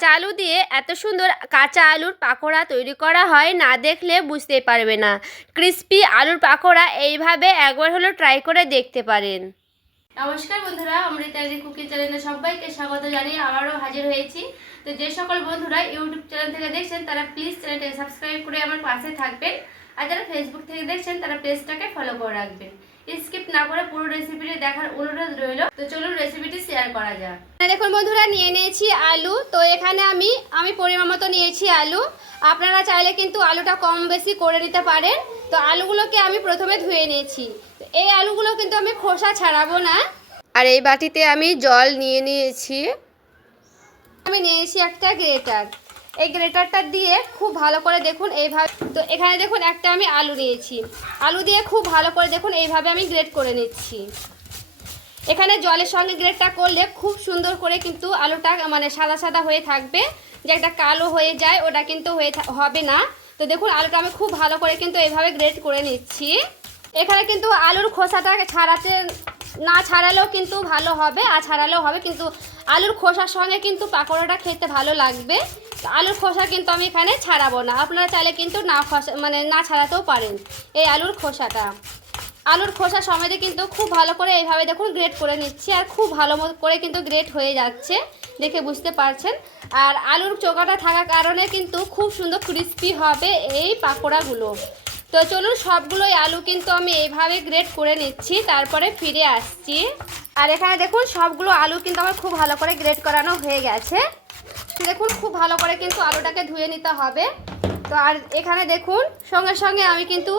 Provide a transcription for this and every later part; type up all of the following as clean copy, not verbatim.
কাঁচা আলু দিয়ে এত সুন্দর কাঁচা আলুর পাকোড়া তৈরি করা হয়, না দেখলে বুঝতেই পারবে না। ক্রিস্পি আলুর পাকোড়া এইভাবে একবার হলো ট্রাই করে দেখতে পারেন। নমস্কার বন্ধুরা, অমৃতাদি কুকিং চ্যানেলে সবাইকে স্বাগত জানিয়ে আবারও হাজির হয়েছি। তো যে সকল বন্ধুরা ইউটিউব চ্যানেল থেকে দেখছেন তারা প্লিজ চ্যানেলটাকে সাবস্ক্রাইব করে আমার পাশে থাকবেন, আর যারা ফেসবুক থেকে দেখছেন তারা পেজটাকে ফলো করে রাখবেন। স্কিপ না করে পুরো রেসিপিটি দেখার অনুরোধ রইল। তো চলুন রেসিপিটি শেয়ার করা যাক। দেখুন বন্ধুরা, নিয়ে নিয়েছি আলু। তো এখানে আমি পরিমাণ মতো নিয়েছি আলু। আপনারা চাইলে কিন্তু আলুটা কম বেশি করে নিতে পারেন। তো আলুগুলোকে আমি প্রথমে ধুয়ে নিয়েছি। এই আলুগুলো কিন্তু আমি খোসা ছাড়াবো না। আর এই বাটিতে আমি জল নিয়ে নিয়েছি। আমি নিয়েছি একটা গ্রেটার। এই গ্রেটারটা দিয়ে খুব ভালো করে দেখুন এইভাবে। তো এখানে দেখুন একটা আমি আলু নিয়েছি। আলু দিয়ে খুব ভালো করে দেখুন এইভাবে আমি গ্রেট করে নিচ্ছি। এখানে জলের সঙ্গে গ্রেটটা করলে খুব সুন্দর করে কিন্তু আলুটা মানে সাদা সাদা হয়ে থাকবে। যে একটা কালো হয়ে যায় ওটা কিন্তু হবে না। তো দেখুন আলুটা আমি খুব ভালো করে কিন্তু এইভাবে গ্রেট করে নিচ্ছি। এখানে কিন্তু আলুর খোসাটা ছাড়াতে না ছাড়ালেও কিন্তু ভালো হবে, আর ছাড়ালেও হবে, কিন্তু আলুর খোসার সঙ্গে কিন্তু পাকোড়াটা খেতে ভালো লাগবে। আলুর খোসা কিন্তু আমি এখানে ছাড়াবো না। আপনারা চাইলে কিন্তু না ছাড়াতেও পারেন। এই আলুর খোসা সমেতে কিন্তু খুব ভালো করে এইভাবে দেখুন গ্রেট করে নিচ্ছি। আর খুব ভালো করে কিন্তু গ্রেট হয়ে যাচ্ছে, দেখে বুঝতে পারছেন। আর আলুর চোকাটা থাকার কারণে কিন্তু খুব সুন্দর ক্রিস্পি হবে এই পাকোড়াগুলো। তো চলুন সবগুলোই আলু কিন্তু আমি এইভাবে গ্রেট করে নিচ্ছি, তারপরে ফিরে আসছি। আর এখানে দেখুন সবগুলো আলু কিন্তু আমার খুব ভালো করে গ্রেট করানো হয়ে গেছে। দেখুন খুব ভালো করে কিন্তু আলুটাকে ধুয়ে নিতে হবে। তো আর এখানে দেখুন সঙ্গে সঙ্গে আমি কিন্তু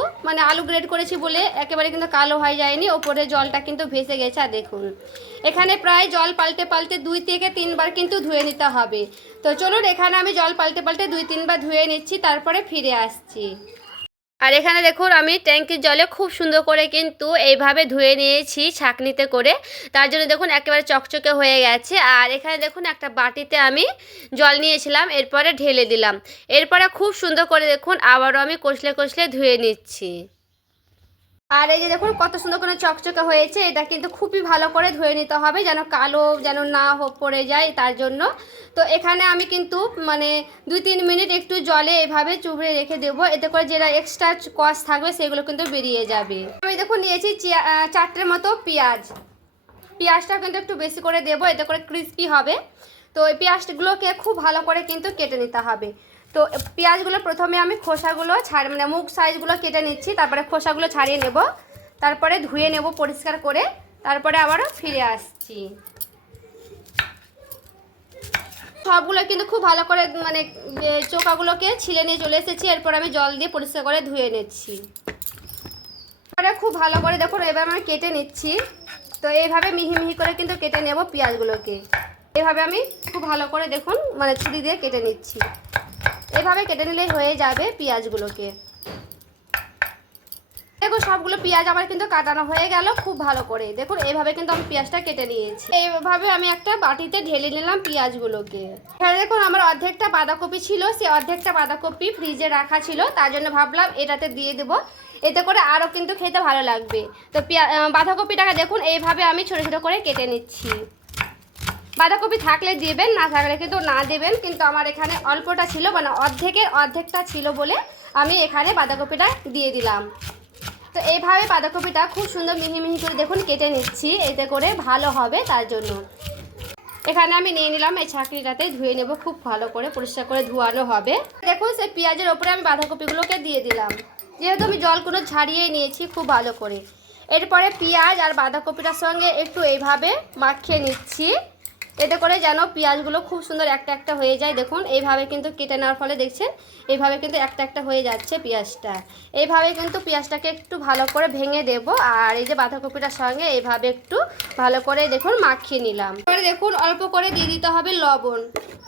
আলু গ্রেট করেছি বলে একেবারে কিন্তু কালো হয়ে যায়নি, ওপরে জলটা কিন্তু ভেসে গেছে। আর দেখুন এখানে প্রায় জল পাল্টে পাল্টে 2 থেকে 3 বার কিন্তু ধুয়ে নিতে হবে। তো চলুন এখানে আমি জল পাল্টে পাল্টে 2-3 বার ধুয়ে নিচ্ছি, তারপরে ফিরে আসছি। আর এখানে দেখুন আমি ট্যাঙ্কির জলে খুব সুন্দর করে কিন্তু এইভাবে ধুয়ে নিয়েছি ছাঁকনিতে করে। তার জন্য দেখুন একেবারে চকচকে হয়ে গেছে। আর এখানে দেখুন একটা বাটিতে আমি জল নিয়েছিলাম, এরপরে ঢেলে দিলাম। এরপরে খুব সুন্দর করে দেখুন আবারও আমি কষলে কষলে ধুয়ে নিচ্ছি। আর এই যে দেখুন কত সুন্দর করে চকচকে হয়েছে। এটা কিন্তু খুবই ভালো করে ধুয়ে নিতে হবে, যেন কালো না পড়ে যায়, তার জন্য। তো এখানে আমি কিন্তু 2-3 মিনিট একটু জলে এভাবে চুবড়ে রেখে দেবো, এতে করে যেটা এক্সট্রা কষ থাকবে সেগুলো কিন্তু বেরিয়ে যাবে। আমি দেখুন নিয়েছি 4টের মতো পেঁয়াজটা কিন্তু একটু বেশি করে দেবো, এতে করে ক্রিস্পি হবে। তো এই পেঁয়াজগুলোকে খুব ভালো করে কিন্তু কেটে নিতে হবে। তো পেঁয়াজগুলো প্রথমে আমি খোসাগুলো মুখ সাইজগুলো কেটে নিচ্ছি, তারপরে খোসাগুলো ছাড়িয়ে নেব, তারপরে ধুয়ে নেব পরিষ্কার করে, তারপরে আবারও ফিরে আসছি। সবগুলো কিন্তু খুব ভালো করে চোকাগুলোকে ছিলে নিয়ে চলে এসেছি। এরপর আমি জল দিয়ে পরিষ্কার করে ধুয়ে নিচ্ছি। এবারে খুব ভালো করে দেখুন এবার আমি কেটে নিচ্ছি। তো এইভাবে মিহি মিহি করে কিন্তু কেটে নেব পেঁয়াজগুলোকে। এভাবে আমি খুব ভালো করে দেখুন ছুরি দিয়ে কেটে নিচ্ছি। এভাবে কেটে নিলেই হয়ে যাবে পেঁয়াজগুলোকে। দেখুন সবগুলো পেঁয়াজ আমার কিন্তু কাটানো হয়ে গেল খুব ভালো করে। দেখুন এইভাবে কিন্তু আমি পেঁয়াজটা কেটে নিয়েছি। এইভাবে আমি একটা বাটিতে ঢেলে নিলাম পেঁয়াজগুলোকে। এখানে দেখুন আমার অর্ধেকটা বাঁধাকপি ছিল, সেই অর্ধেকটা বাঁধাকপি ফ্রিজে রাখা ছিল, তার জন্য ভাবলাম এটাতে দিয়ে দেবো, এতে করে আরও কিন্তু খেতে ভালো লাগবে। তো বাঁধাকপিটাকে দেখুন এইভাবে আমি ছোটো ছোটো করে কেটে নিচ্ছি। বাঁধাকপি থাকলে দেবেন, না থাকলে কিন্তু না দেবেন, কিন্তু আমার এখানে অল্পটা ছিল, অর্ধেকটা ছিল বলে আমি এখানে বাঁধাকপিটা দিয়ে দিলাম। তো এইভাবে বাঁধাকপিটা খুব সুন্দর মিহি মিহি করে দেখুন কেটে নিচ্ছি, এতে করে ভালো হবে, তার জন্য। এখানে আমি নিয়ে নিলাম এই ছাঁকনিটাতে ধুয়ে নেব, খুব ভালো করে পরিষ্কার করে ধোয়ানো হবে। দেখুন সেই পেঁয়াজের ওপরে আমি বাঁধাকপিগুলোকে দিয়ে দিলাম, যেহেতু আমি জলগুলো ছাড়িয়ে নিয়েছি খুব ভালো করে। এরপরে পেঁয়াজ আর বাঁধাকপিটার সঙ্গে একটু এইভাবে মাখিয়ে নিচ্ছি, এতে করে যেন পেঁয়াজগুলো খুব সুন্দর একটা একটা হয়ে যায়। দেখুন এইভাবে কিন্তু কেটে নেওয়ার ফলে দেখছেন এইভাবে কিন্তু একটা একটা হয়ে যাচ্ছে পেঁয়াজটা। এইভাবে কিন্তু পেঁয়াজটাকে একটু ভালো করে ভেঙে দেব। আর এই যে বাঁধাকপিটার সঙ্গে এইভাবে একটু ভালো করে দেখুন মাখিয়ে নিলাম। এবারে দেখুন অল্প করে দিয়ে দিতে হবে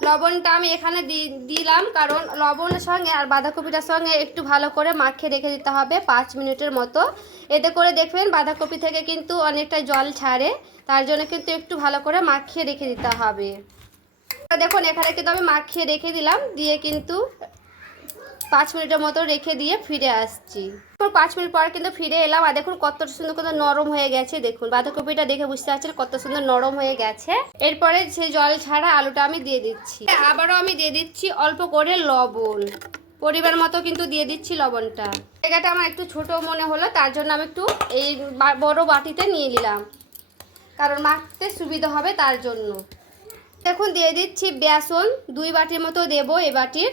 লবণটা আমি এখানে দিলাম, কারণ লবণের সঙ্গে আর বাঁধাকপিটার সঙ্গে একটু ভালো করে মাখিয়ে রেখে দিতে হবে 5 মিনিটের মতো। এতে করে দেখবেন বাঁধাকপি থেকে কিন্তু অনেকটা জল ছাড়ে, তার জন্য কিন্তু একটু ভালো করে মাখিয়ে রেখে দিতে হবে। দেখুন এখানে কিন্তু আমি মাখিয়ে রেখে দিলাম, দিয়ে কিন্তু 5 মিনিটের মতো রেখে দিয়ে ফিরে আসছি। 5 মিনিট পর কিন্তু ফিরে এলাম, আর দেখুন কত সুন্দর কত নরম হয়ে গেছে। দেখুন বাঁধাকপিটা দেখে বুঝতে পারছেন কত সুন্দর নরম হয়ে গেছে। এরপরে সেই জল ছাড়া আলুটা আমি দিয়ে দিচ্ছি। আবারও আমি দিয়ে দিচ্ছি অল্প করে লবণ, পরিমাণ মতো কিন্তু দিয়ে দিচ্ছি লবণটা। জায়গাটা আমার একটু ছোট মনে হলো, তার জন্য আমি একটু এই বড় বাটিতে নিয়ে নিলাম, কারণ মাখতে সুবিধা হবে তার জন্য। দেখুন দিয়ে দিচ্ছি বেসন, 2 বাটির মতো দেবো এই বাটির।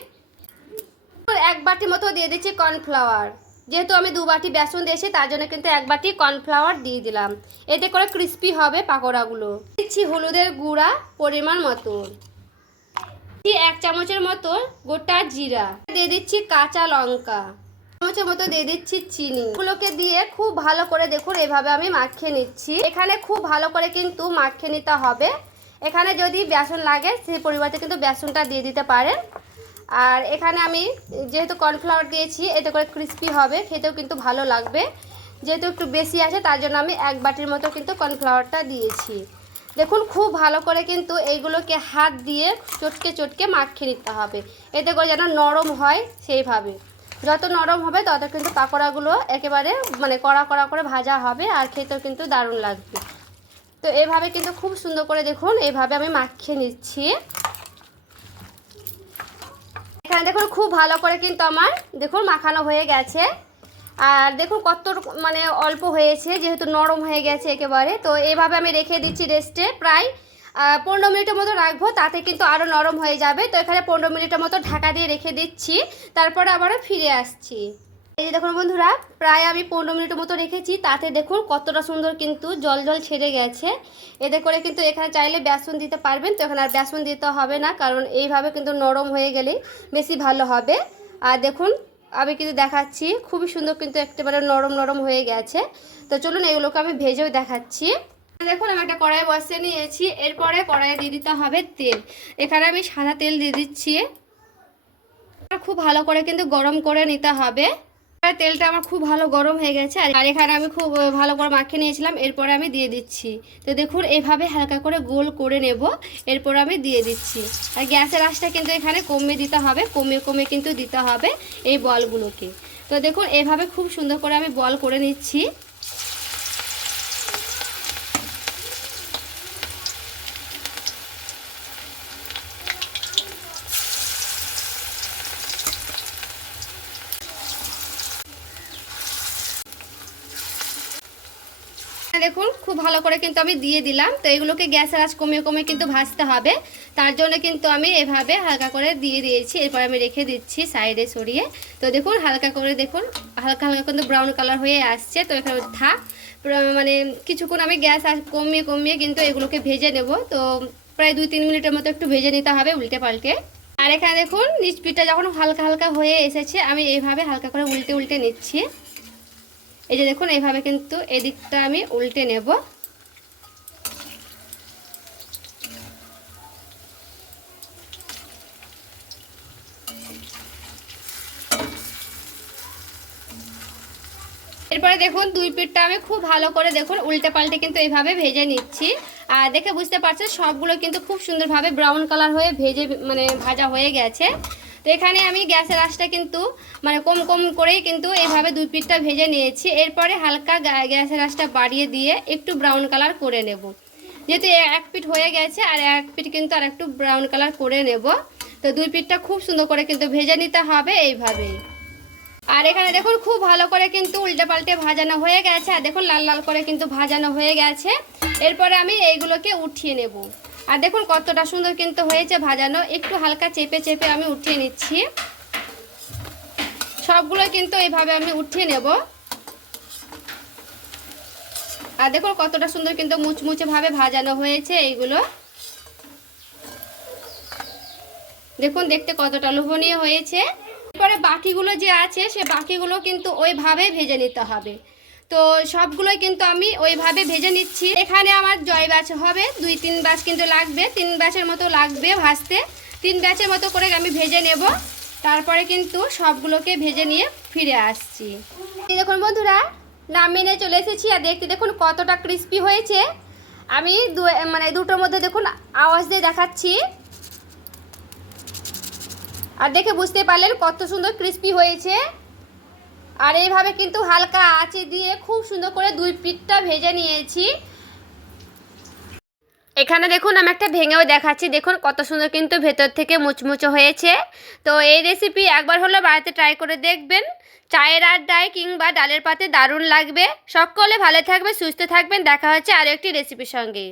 1 বাটি মতো দিয়ে দিচ্ছি কর্নফ্লাওয়ার, যেহেতু আমি 2 বাটি বেসন দিয়েছি তার জন্য কিন্তু 1 বাটি কর্নফ্লাওয়ার দিয়ে দিলাম, এতে করে ক্রিস্পি হবে পাকোড়াগুলো। দিচ্ছি হলুদের গুঁড়া পরিমাণ মতো, 1 চামচের মতো গোটা জিরা, দিয়ে দিচ্ছি কাঁচা লঙ্কা, চামচের মতো দিয়ে দিচ্ছি চিনি। এগুলোকে দিয়ে খুব ভালো করে দেখুন এভাবে আমি মাখিয়ে নিচ্ছি। এখানে খুব ভালো করে কিন্তু মাখিয়ে নিতে হবে। এখানে যদি বেসন লাগে সেই পরিবর্তে কিন্তু বেসনটা দিয়ে দিতে পারেন। আর এখানে আমি যেহেতু কর্নফ্লাওয়ার দিয়েছি এতে করে ক্রিস্পি হবে, খেতেও কিন্তু ভালো লাগবে। যেহেতু একটু বেশি আছে তার জন্য আমি 1 বাটির মতো কিন্তু কর্নফ্লাওয়ারটা দিয়েছি। দেখুন খুব ভালো করে কিন্তু এইগুলোকে হাত দিয়ে চটকে চটকে মাখিয়ে নিতে হবে, এতে করে যেন নরম হয় সেইভাবে। যত নরম হবে তত কিন্তু পাকোড়াগুলো একেবারে মানে কড়া কড়া করে ভাজা হবে, আর খেতেও কিন্তু দারুণ লাগবে। তো এইভাবে কিন্তু খুব সুন্দর করে দেখুন এইভাবে আমি মাখিয়ে নিচ্ছি। এখানে দেখুন খুব ভালো করে কিন্তু আমার দেখুন মাখানো হয়ে গেছে। আর দেখুন কত মানে অল্প হয়েছে, যেহেতু নরম হয়ে গেছে একেবারে। তো এইভাবে আমি রেখে দিচ্ছি রেস্টে, প্রায় 15 মিনিটের মতো রাখবো, তাতে কিন্তু আরও নরম হয়ে যাবে। তো এখানে 15 মিনিটের মতো ঢাকা দিয়ে রেখে দিচ্ছি, তারপরে আবারও ফিরে আসছি। এই যে দেখুন বন্ধুরা, প্রায় আমি 15 মিনিটের মতো রেখেছি, তাতে দেখুন কতটা সুন্দর কিন্তু জল জল ছেড়ে গেছে। এতে করে কিন্তু এখানে চাইলে বেসন দিতে পারবেন, তো এখানে আর বেসন দিতে হবে না, কারণ এইভাবে কিন্তু নরম হয়ে গেলেই বেশি ভালো হবে। আর দেখুন আমি কিন্তু দেখাচ্ছি খুবই সুন্দর কিন্তু একেবারে নরম নরম হয়ে গেছে। তো চলুন এগুলোকে আমি ভেজেও দেখাচ্ছি। দেখুন আমি একটা কড়াই বসিয়ে নিয়েছি, এরপরে কড়াইয়ে দিয়ে দিতে হবে তেল। এখানে আমি সাদা তেল দিয়ে দিচ্ছি, খুব ভালো করে কিন্তু গরম করে নিতে হবে। তেলটা আমার খুব ভালো গরম হয়ে গেছে, আর এখানে আমি খুব ভালো করে মাখিয়ে নিয়েছিলাম, এরপরে আমি দিয়ে দিচ্ছি। তো দেখুন এইভাবে হালকা করে গোল করে নেব, এরপর আমি দিয়ে দিচ্ছি। আর গ্যাসের আঁচটা কিন্তু এখানে কমিয়ে দিতে হবে, কমিয়ে কমিয়ে কিন্তু দিতে হবে এই বলগুলোকে। তো দেখুন এইভাবে খুব সুন্দর করে আমি বল করে নিচ্ছি। দেখুন খুব ভালো করে কিন্তু আমি দিয়ে দিলাম। তো এগুলোকে গ্যাসের আঁচ কমিয়ে কমিয়ে কিন্তু ভাজতে হবে, তার জন্য কিন্তু আমি এভাবে হালকা করে দিয়ে দিয়েছি। এরপর আমি রেখে দিচ্ছি সাইডে সরিয়ে। তো দেখুন হালকা করে দেখুন হালকা হালকা কিন্তু ব্রাউন কালার হয়ে আসছে। তো এখানে থাক, মানে কিছুক্ষণ আমি গ্যাস কমিয়ে কমিয়ে কিন্তু এগুলোকে ভেজে নেব। তো প্রায় 2-3 মিনিটের মতো একটু ভেজে নিতে হবে উল্টে পাল্টে। আর এখানে দেখুন নিচ পিঠটা যখন হালকা হালকা হয়ে এসেছে, আমি এইভাবে হালকা করে উল্টে উল্টে নিচ্ছি। এই যে দেখুন এইভাবে কিন্তু এদিকটা আমি উল্টে নেব। এরপরে দেখুন 2 পিঠটা আমি খুব ভালো করে দেখুন উল্টে পাল্টে কিন্তু এইভাবে ভেজে নিচ্ছি। আর দেখে বুঝতে পারছেন সবগুলো কিন্তু খুব সুন্দরভাবে ব্রাউন কালার হয়ে মানে ভাজা হয়ে গেছে। তো এখানে আমি গ্যাসের আঁচটা কিন্তু মানে কম কম করেই কিন্তু এইভাবে 2 পিঠটা ভেজে নিয়েছি। এরপরে হালকা গ্যাসের আঁচটা বাড়িয়ে দিয়ে একটু ব্রাউন কালার করে নেব। যেহেতু 1 পিঠ হয়ে গেছে আর 1 পিঠ কিন্তু আর একটু ব্রাউন কালার করে নেব। তো 2 পিঠটা খুব সুন্দর করে কিন্তু ভেজে নিতে হবে এইভাবেই। আর এখানে দেখুন খুব ভালো করে কিন্তু উল্টে পাল্টে ভাজানো হয়ে গেছে, আর দেখুন লাল লাল করে কিন্তু ভাজানো হয়ে গেছে। এরপরে আমি এইগুলোকে উঠিয়ে নেব। আর দেখুন কতটা সুন্দর কিন্তু হয়েছে ভাজানো, একটু হালকা চেপে চেপে আমি উঠিয়ে নিচ্ছি। সবগুলো কিন্তু এইভাবে আমি উঠিয়ে নেব। আর দেখুন কতটা সুন্দর কিন্তু মুচমুচে ভাবে ভাজানো হয়েছে এইগুলো। দেখুন দেখতে কতটা লোভনীয় হয়েছে। এরপরে বাকিগুলো যে আছে সে বাকিগুলো কিন্তু ওইভাবে ভেজে নিতে হবে। তো সবগুলোই কিন্তু আমি ওইভাবে ভেজে নিচ্ছি। এখানে আমার জয় ব্যাচ হবে, 2-3 ব্যাচ কিন্তু লাগবে, 3 ব্যাচের মতো লাগবে ভাজতে। 3 ব্যাচের মতো করে আমি ভেজে নেব, তারপরে কিন্তু সবগুলোকে ভেজে নিয়ে ফিরে আসছি। দেখুন বন্ধুরা নামিয়ে নিয়ে চলে এসেছি, আর দেখতে দেখুন কতটা ক্রিস্পি হয়েছে। আমি দুটোর মধ্যে দেখুন আওয়াজ দিয়ে দেখাচ্ছি। আর দেখে বুঝতে পারলেন কত সুন্দর ক্রিস্পি হয়েছে। আর এইভাবে কিন্তু হালকা আঁচে দিয়ে খুব সুন্দর করে দুই পিঠটা ভেজে নিয়েছি। এখানে দেখুন আমি একটা ভেঙেও দেখাচ্ছি, দেখুন কত সুন্দর কিন্তু ভেতর থেকে মুচমুচো হয়েছে। তো এই রেসিপি একবার হলো বাড়িতে ট্রাই করে দেখবেন, চায়ের আড্ডায় কিংবা ডালের পাতে দারুণ লাগবে। সকলে ভালো থাকবে, সুস্থ থাকবেন, দেখা হচ্ছে আরও একটি রেসিপির সঙ্গে।